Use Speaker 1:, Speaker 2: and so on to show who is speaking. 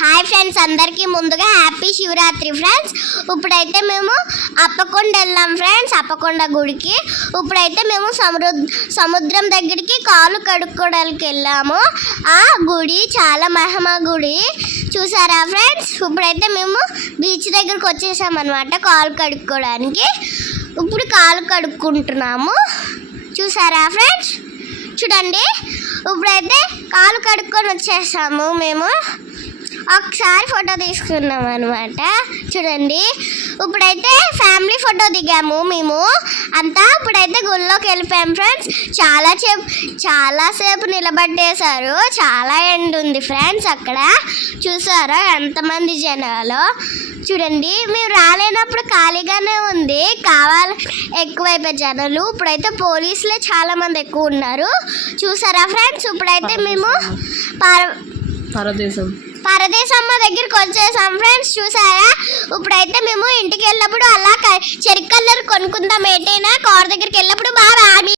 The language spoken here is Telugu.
Speaker 1: హాయ్ ఫ్రెండ్స్ అందరికీ ముందుగా హ్యాపీ శివరాత్రి ఫ్రెండ్స్ ఇప్పుడైతే మేము అప్పకొండ వెళ్ళాం ఫ్రెండ్స్ అప్పకొండ గుడికి. ఇప్పుడైతే మేము సముద్ర సముద్రం దగ్గరికి కాలు కడుక్కోవడానికి వెళ్ళాము. ఆ గుడి చాలా మహిమ గుడి. చూసారా ఫ్రెండ్స్ ఇప్పుడైతే మేము బీచ్ దగ్గరికి వచ్చేసాం అనమాట కాలు కడుక్కోవడానికి. ఇప్పుడు కాలు కడుక్కుంటున్నాము. చూసారా ఫ్రెండ్స్ చూడండి. ఇప్పుడైతే కాలు కడుక్కొని వచ్చేసాము మేము. ఒకసారి ఫోటో తీసుకున్నాం అనమాట చూడండి. ఇప్పుడైతే ఫ్యామిలీ ఫోటో దిగాము మేము. అంతా ఇప్పుడైతే గుళ్ళోకి వెళ్ళిపోయాం ఫ్రెండ్స్. చాలా సేపు చాలాసేపు నిలబట్టేశారు చాలా ఎండ్ ఉంది ఫ్రెండ్స్ అక్కడ. చూసారా ఎంతమంది జనాలు? చూడండి మేము రాలేనప్పుడు ఖాళీగానే ఉంది. కావాలి ఎక్కువైపోయి జనాలు. ఇప్పుడైతే పోలీసులే చాలా మంది ఎక్కువ ఉన్నారు. చూసారా ఫ్రెండ్స్? ఇప్పుడైతే మేము పార
Speaker 2: పరదేశం.
Speaker 1: పరదేశమ్మ దగ్గరికి వచ్చేసాం ఫ్రెండ్స్ చూసారా? ఇప్పుడైతే మేము ఇంటికి వెళ్ళినప్పుడు అలా చెరుకు కలర్ కొనుక్కుందాం ఏంటైనా కార్ దగ్గరికి వెళ్ళినప్పుడు బాగా